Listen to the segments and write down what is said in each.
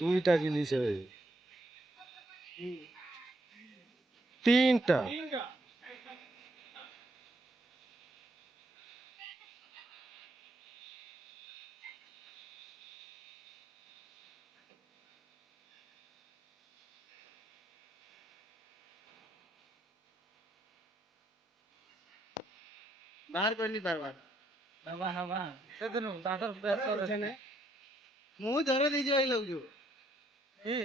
দুইটা কিনিছে তিনটা बाहर कोई नहीं बार बार बाबा हवा से तो दादा पैसा रखने मुंह धरे दीजिए भाई लोग जो ये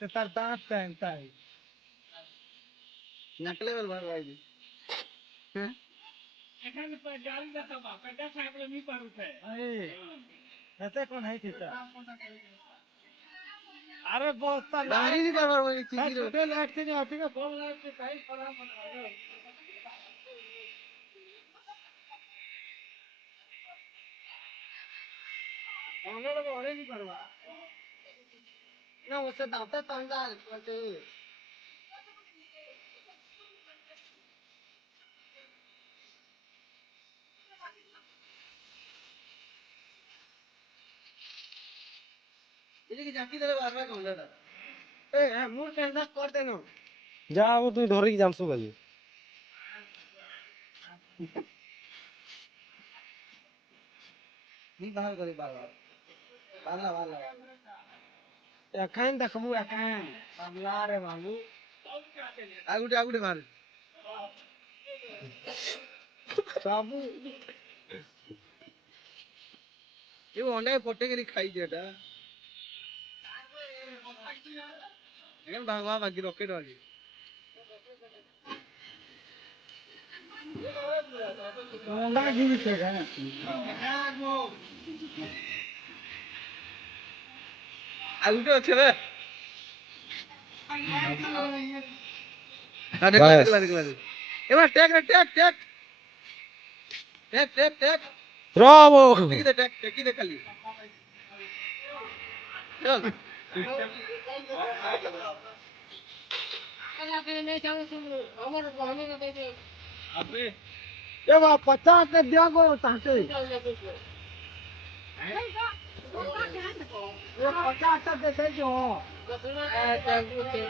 से तार दांत पहनता है नकले वाला बार भाई हैं এখানে গাড়ি দেখা বা পেটা সাইকেল নি পারুছে এই এতে কোন है কিটা আরে বস্তা গাড়ি নি পারবার বলি কি কি ছোট লাগছে না আপনি বল লাগছে তাই পড়া মত আমরা লোক অরে নি পারবা না ওসে দাঁতে তন্দা আছে এটা কি জাকি ধরে বারবার কোনটা এ হ্যাঁ মোর কেনটা কর দেন যাও তুই ধরে কি জামছো বাজি নি বাহার করে বারবার বাংলা বাংলা এখন দেখবো এখন বাংলা রে বাবু আগুটে আগুটে মার বাবু ये ओंडा पोटे के खाई जेटा लेकिन भगवा बाकी रॉकेट वाली ओंडा की भी है आलू अच्छे रे अरे क्लास ये बार टैग रे tag tag tag tag tag Bravo tag की दे खाली चल अबे ये बा 50 ने दिया को ताते ये 50 तक दे जो